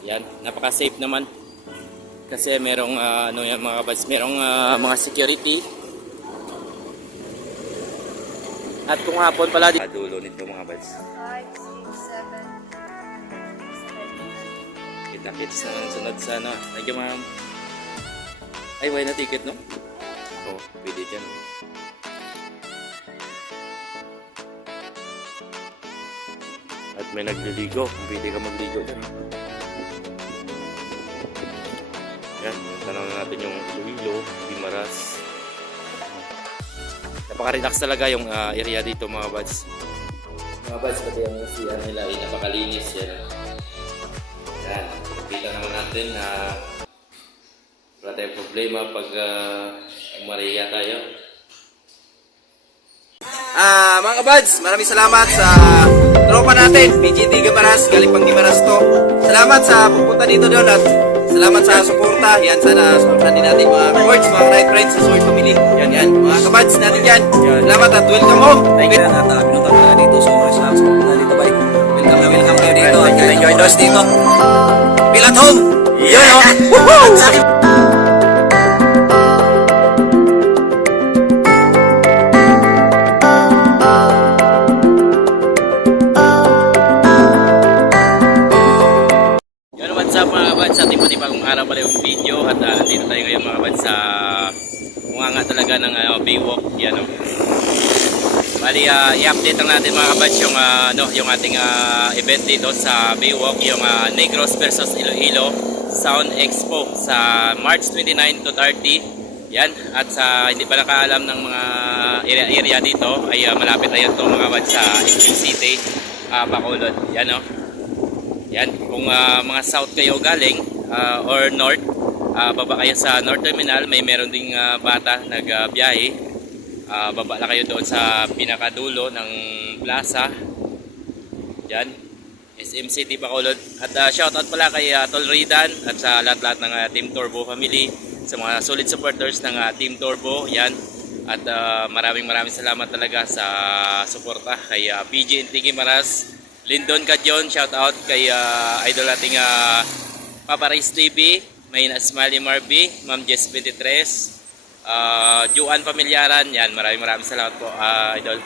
Yan, napaka-safe naman. Kasi merong ano yan mga kabads, merong mga security. At kung hapon pala dito dulo nito mga kabads. 5, 6, 7. Kita-kits na ng sunod sa ano. Thank you ma'am. Ay, why na ticket no? Oh, pwede dyan. At may nagliligo, kung pwede ka magligo dyan. Yan, tanong natin yung Iloilo, Guimaras. Napaka-relax talaga yung area dito mga buds. Mga buds, pati yung siya nila ay napakalinis yan. Yan, kita naman natin na wala tayong problema pag umariya tayo. Mga kabads, maraming salamat sa tropa natin, PGT Guimaras, galing pang Guimaras to. Salamat sa pupunta dito doon at salamat sa suporta. Yan, sana supportan din natin mga courts, mga right friends sa Sword Family. Yan, mga kabads natin yan. Salamat at welcome home. Thank you. At pinunta ka dito, so salamat sa pupunta dito, bye. Welcome kayo dito. Enjoy those dito. Feel at home. Yun, no? Woohoo! Sa ating panibagong araw pala yung video at nandito tayo ngayon mga kabads sa nga talaga ng Baywalk yan o. Bali i-update lang natin mga kabads yung, yung ating event dito sa Baywalk, yung Negros versus Iloilo Sound Expo sa March 29 to 30 yan. At sa hindi pa nakaalam ng mga area dito ay malapit na yan to mga kabads sa XM City, Bacolod yan o. Yan, kung mga south kayo galing or north, baba kayo sa North Terminal, may meron ding bata nagbiyahe. Baba na kayo doon sa pinakadulo ng plaza. Yan, SM City Bacolod. At shoutout pala kay Tol Ridan at sa lahat-lahat ng Team Turbo family, sa mga solid supporters ng Team Turbo. Yan, at maraming salamat talaga sa suporta kay PGT Guimaras, Lindon Kadyon, shout out kay idol ating Papa Rice TV, may Smiley Marby, Ma'am Jess 23, Juan Pamilyaran, yan, maraming salamat po idol.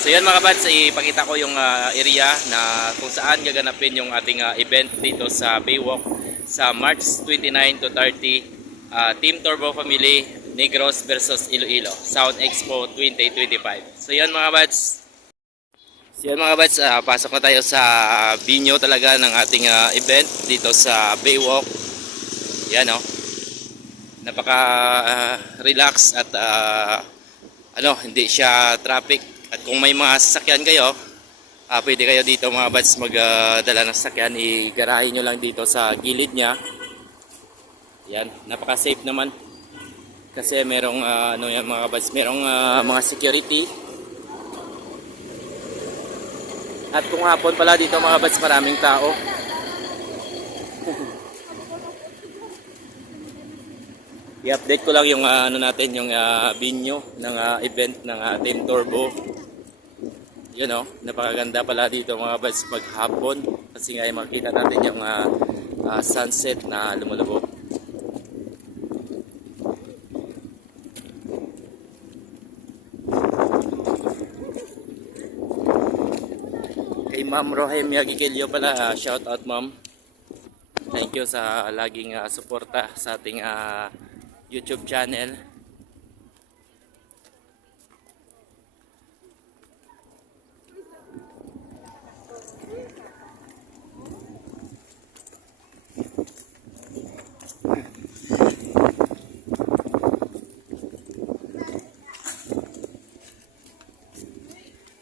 So yan mga kabads, ipakita ko yung area na kung saan gaganapin yung ating event dito sa Baywalk sa March 29 to 30, Team Turbo Family, Negros versus Iloilo Sound Expo 2025. So yan mga kabads. So yan mga kabads, pasok na tayo sa venue talaga ng ating event dito sa Baywalk. Yan o. Napaka relax at hindi siya traffic. At kung may mga sasakyan kayo, pwede kayo dito mga kabads magdala ng sasakyan. I-garahin nyo lang dito sa gilid nya. Yan, napaka safe naman. Kasi merong yan mga kabads, merong mga security. At kung hapon pala dito mga kabads, maraming tao. I-update ko lang yung natin, yung venue ng event ng Team Turbo. Yun napakaganda pala dito mga kabads maghapon. Kasi nga makikita natin yung sunset na lumulubog. Ma'am Rohemia Gigilio pala, shout out ma'am. Thank you sa laging suporta sa ating YouTube channel.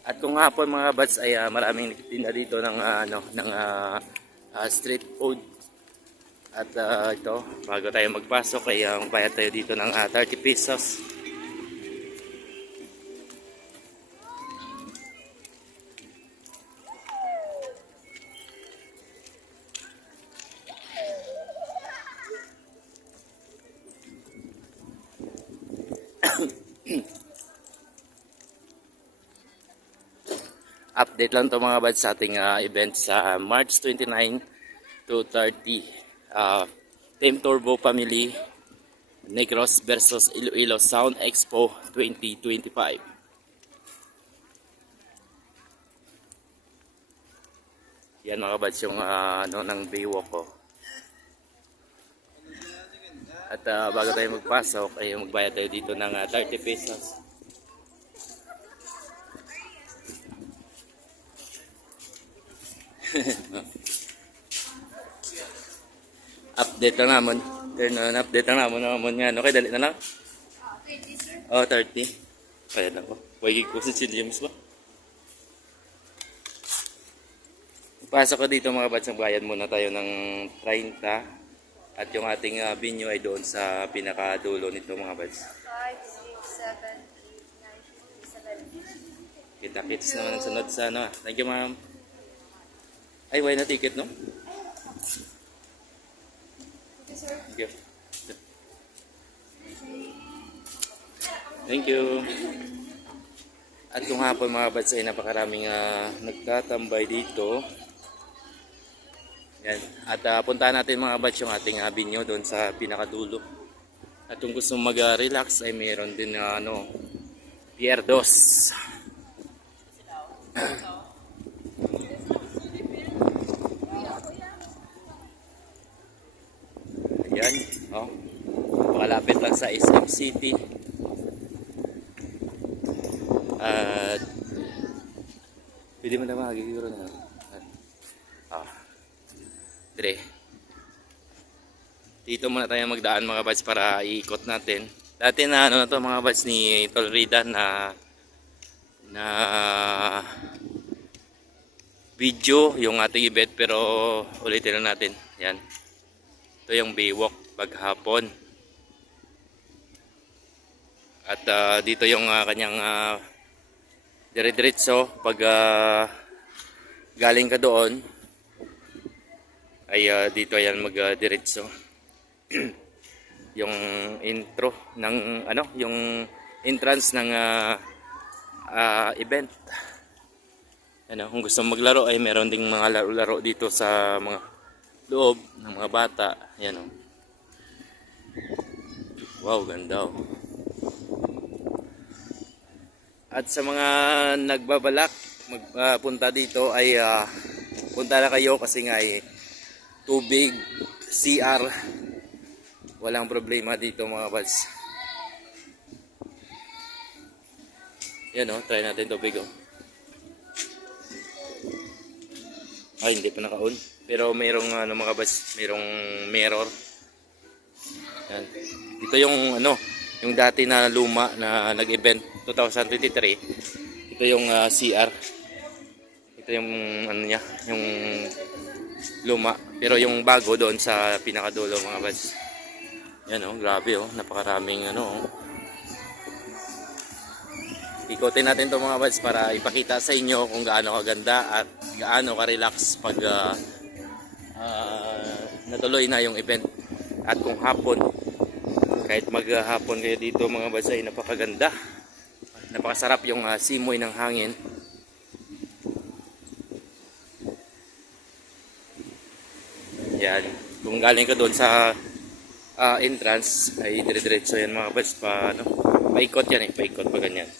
At kung hapon mga kabads ay maraming nagtitinda dito ng street food. At ito, bago tayo magpasok ay magbayad tayo dito ng 30 pesos. Update lang to mga buds sa ating event sa March 29 2:30. Team Turbo Family Negros versus Iloilo Sound Expo 2025. Yan mga kabads yung ano ng Baywalk ko. At bago tayo magpasok ay magbayad tayo dito ng 30 pesos. Update lang naman. Update lang naman nga. Okay, dali na lang. 20, sir. Oh, 30. Kaya na ko. Huwag ko si James ba? Pasok ko dito mga kabads, bayad muna tayo ng 30. At yung ating venue ay doon sa pinakadulo nito mga kabads. 5, 6, 7, 8, 9, 10, 11. Kita-kits naman ang sunod sa ano. Thank you ma'am. Ay, why na ticket no? Okay, sir. Thank you. Thank you. At kung hapon mga kabads ay napakaraming nagtatambay dito. Yan. At puntahan natin mga kabads yung ating venue doon sa pinakadulo. At kung gusto mag-relax ay mayroon din Pier 2. Ayan, oh. Pakalapit lang sa SM City. At pwede mo na magiguro na. Dire. Dito muna tayo magdaan mga kabads para iikot natin. Dati na ano na to mga kabads ni Tolrida na video yung ating event, pero ulitin lang natin. Yan. Ito yung Baywalk paghapon. At dito yung kanyang dire-diretso pag galing ka doon ay dito ayan mag-diretso. Yung intro ng yung entrance ng event. Kung gusto maglaro ay meron ding mga laro-laro dito sa mga loob ng mga bata. Ayan oh. Wow, ganda oh. At sa mga nagbabalak magpunta dito ay punta na kayo kasi nga ay tubig, CR, walang problema dito mga buds. Yan o, try natin tubig o. Ay, hindi pa naka-on. Pero mayroong mga buds, mayroong mirror. Yan. Dito yung yung dati na luma na nag-event 2023. Ito yung CR. Ito yung niya, yung luma. Pero yung bago doon sa pinakadulo mga buds. Yan oh, grabe oh, napakaraming Ikotin natin to mga buds para ipakita sa inyo kung gaano kaganda at gaano ka-relax pag natuloy na yung event. At kung hapon, kahit maghapon kayo dito mga buds ay napakaganda. Napakasarap yung simoy ng hangin. Yan. Kung galing ka doon sa entrance ay dire-diretso yan mga buds pa paikot yan paikot pa ganyan.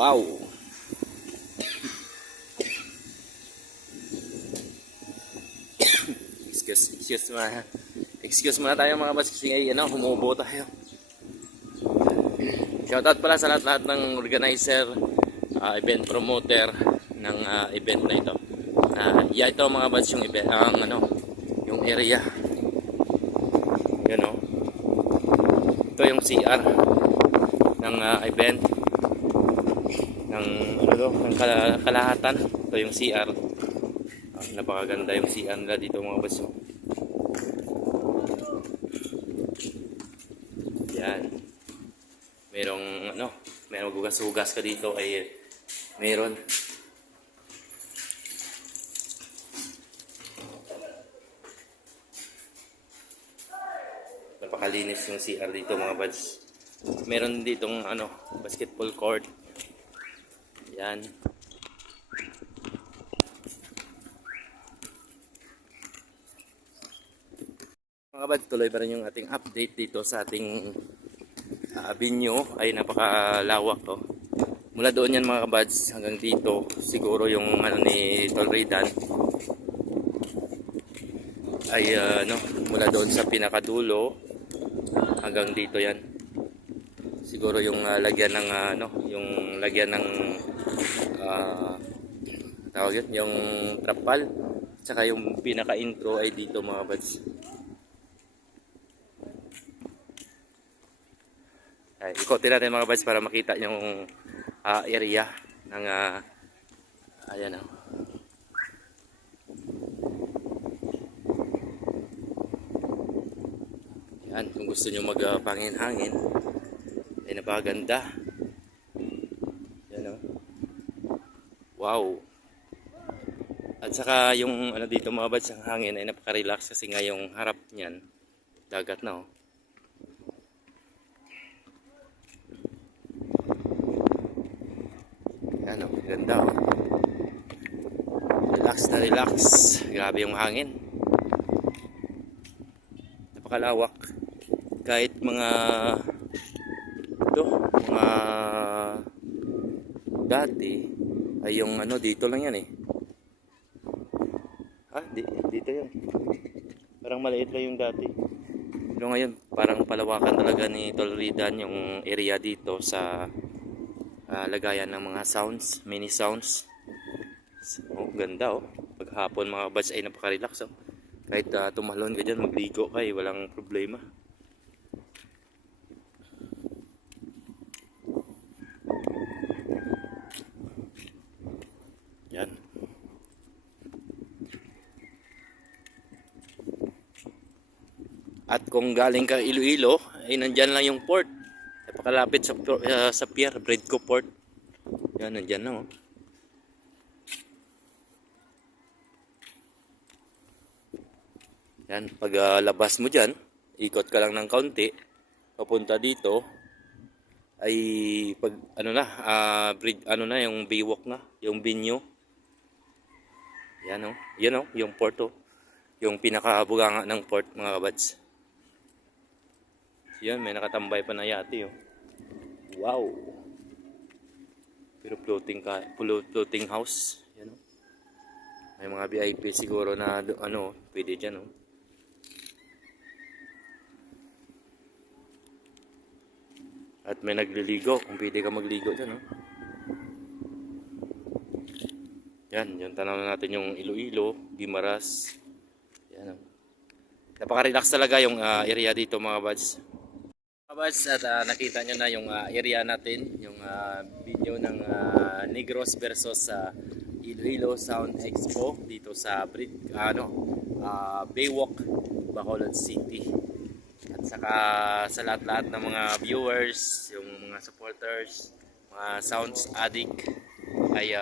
Wow. Excuse muna tayo mga buds kasi humubo tayo. Shoutout pala sa lahat ng organizer, event promoter ng event na ito. Ito mga buds yung event, yung area. Yan ito yung CR ng event ng ng kalahatan. Ito yung CR. Napakaganda yung CR nila dito mga buds. Yan. Merong merong gugas-hugas ka dito ay meron. Napakalinis yung CR dito mga buds. Meron ditong basketball court. Yan. Mga kabad, tuloy pa rin yung ating update dito sa ating binyo. Ay napakalawak to. Mula doon yan mga kabads hanggang dito. Siguro yung ano ni Tolridan ay mula doon sa pinakadulo hanggang dito yan. Siguro yung lagyan ng yung lagyan ng tawag yun, yung trapal. Tsaka yung pinaka intro ay dito mga kabads. Ay, ikotin natin mga kabads para makita yung area ng ayan o. Yan, kung gusto nyo magpangin-hangin ay napakaganda. Yan o. Wow. At saka yung ano dito mga kabads, ang hangin ay napaka-relax kasi nga yung harap niyan dagat na o. Ano, ganda oh. Relax na relax. Grabe yung hangin. Napakalawak. Kahit mga mga dati ay yung ano dito lang yan eh. Dito yun. Parang maliit lang yung dati. Pero ngayon parang palawakan talaga ni Tolridan yung area dito sa lagayan ng mga sounds, mini sounds. Oh, ganda oh. Paghapon mga kabads ay napaka-relax oh. Kahit tumalon ka dyan, magligo ka eh, walang problema. Yan. At kung galing ka Iloilo, ay nandyan lang yung port. Napakalapit sa pier, Bredco Port. Yan, nandyan na oh. Yan, pag labas mo dyan, ikot ka lang ng kaunti, papunta dito, ay pag ano na, yung Baywalk na, yung binyo. Yan oh, yan oh, yung port oh. Yung pinakabuganga ng port mga kabads. Yan, may nakatambay pa na yate oh. Wow. Pero floating house. Yan oh. May mga VIP siguro na ano, pwede diyan oh. At may nagliligo, kung pwede ka magligo diyan oh. Yan, yung tanaw na natin yung Iloilo, Guimaras. Yan oh. Napaka-relax talaga yung area dito mga buds. At nakita nyo na yung area natin, yung video ng Negros versus Iloilo Sound Expo dito sa Baywalk, Bacolod City. At saka sa lahat-lahat ng mga viewers, yung mga supporters, mga sounds addict ay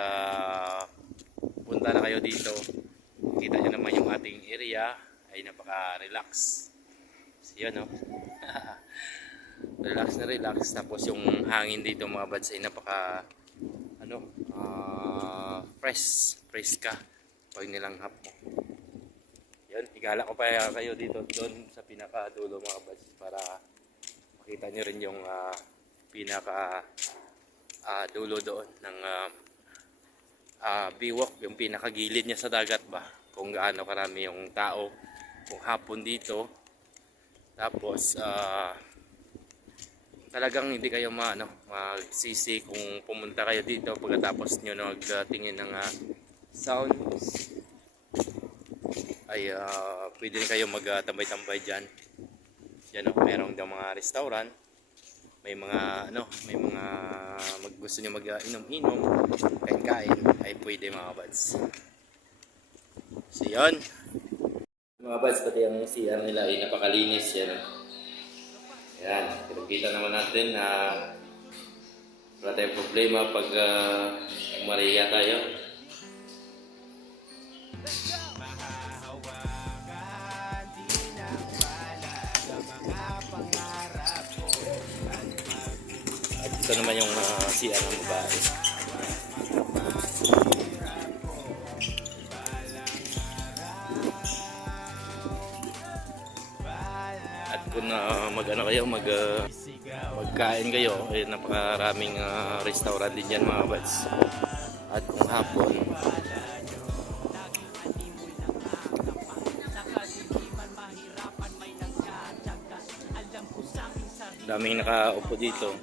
punta na kayo dito. Kita nyo naman yung ating area ay napaka-relax. So yun no. Relax na relax, tapos yung hangin dito mga buds ay napaka fresh ka pag nilanghap mo. Yan, igala ko pa kayo dito doon sa pinakadulo mga buds para makita nyo rin yung pinaka dulo doon ng Baywalk, yung pinakagilid niya sa dagat ba, kung gaano karami yung tao kung hapon dito. Tapos talagang hindi kayo magsisi kung pumunta kayo dito pagkatapos nyo nagtingin ng sounds ay pwede kayo magtambay-tambay dyan. Yan merong daw mga restaurant, may mga gusto nyo mag-inom-inom, kain-kain ay pwede mga buds. So yun mga buds, pati ang CR nila ay napakalinis yan. Yan, kita naman natin na wala tayong problema pag umariya tayo. At ito naman yung CR ng babae. na mag-ano kayo, magkain kayo, eh, napakaraming restaurant din dyan mga buds. At kung hapon, daming nakaupo dito.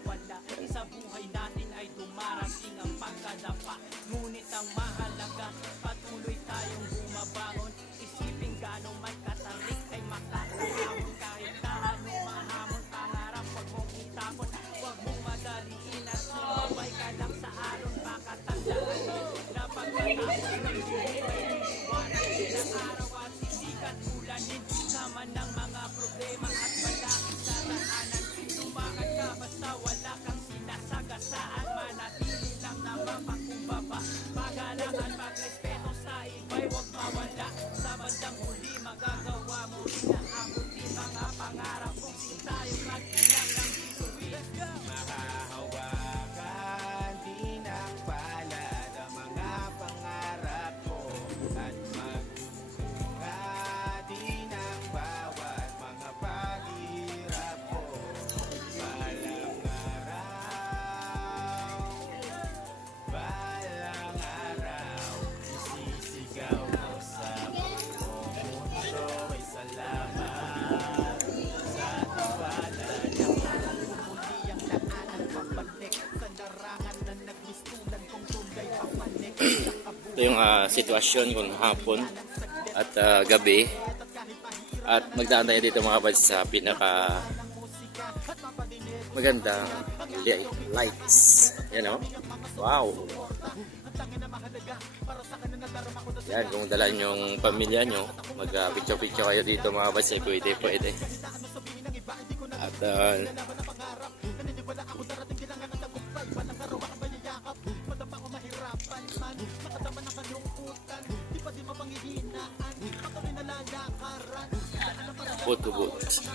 Ito yung sitwasyon kung hapon at gabi. At magdaan tayo dito mga buds sa pinaka magandang lights. Yan o. Wow! Yan, kung dala yung pamilya nyo, mag-picture-picture kayo dito mga buds. Pwede. At photo booth.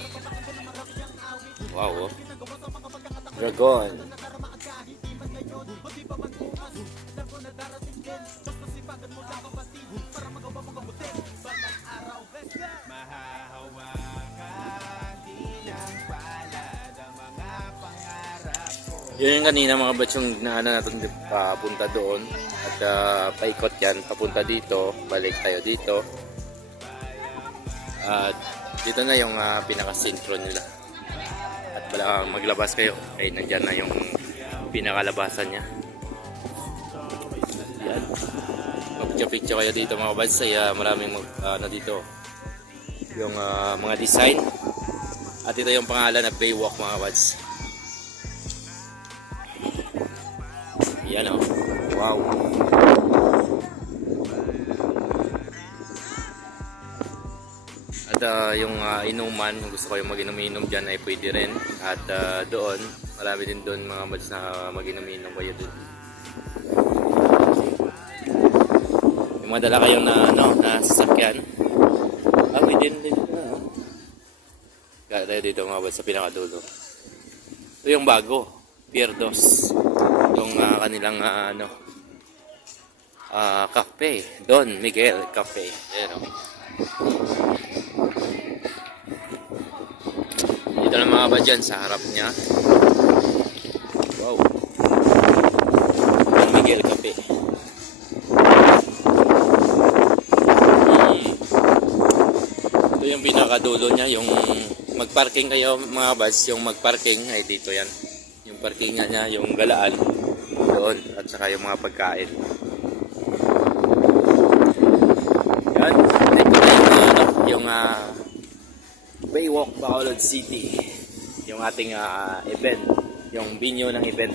Wow, oh. Dragon. Yun yung kanina mga batch yung naana natin papunta doon. At paikot yan, papunta dito. Balik tayo dito. At dito na yung pinaka-sintro nila. At wala maglabas kayo. Ay nandyan na yung pinakalabasan niya. Yan. Mag-picture kayo dito mga batch. Ay maraming dito. Yung mga design. At ito yung pangalan na Baywalk mga batch. Yan o. Wow. At yung inuman, gusto ko yung mag-inom-inom dyan ay pwede rin. At doon, marami din doon mga buds na mag-inom-inom kayo doon. Yung mga dala kayong na sasakyan. Pwede rin dito na. Kaya tayo dito mga buds sa pinakadulo. Ito yung bago, Pier 2. Yung kanilang cafe, Don Miguel Cafe. Ayan, okay. Dito na mga ba dyan sa harap niya. Wow, Don Miguel Cafe. Ito yung pinakadulo niya. Yung magparking kayo mga bus, yung magparking ay dito yan. Yung parkingan niya, yung galaan doon, at saka yung mga pagkain. Yan, dito na yung Baywalk Bacolod City, yung ating event, yung venue ng event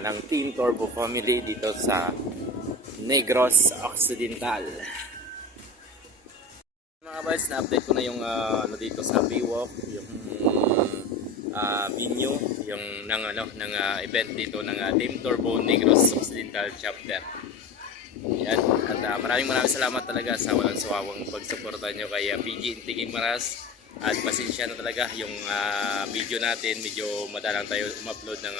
ng Team Turbo Family dito sa Negros Occidental. Mga boys, na-update ko na yung dito sa Baywalk, yung venue, yung ng event dito ng Team Turbo Negros Occidental Chapter. Yan. At maraming salamat talaga sa walang sawawang pagsuporta nyo kay PG Intigay Maras. At pasensya na talaga yung video natin, medyo madalang tayo umupload ng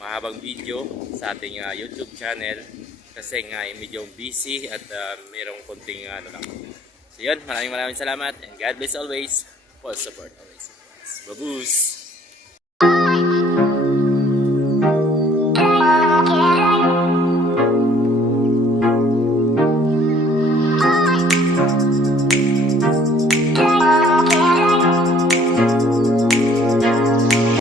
mahabang video sa ating YouTube channel kasi nga medyo busy at mayroong konting lang. So yun, maraming salamat and God bless always. Full support always. Babus.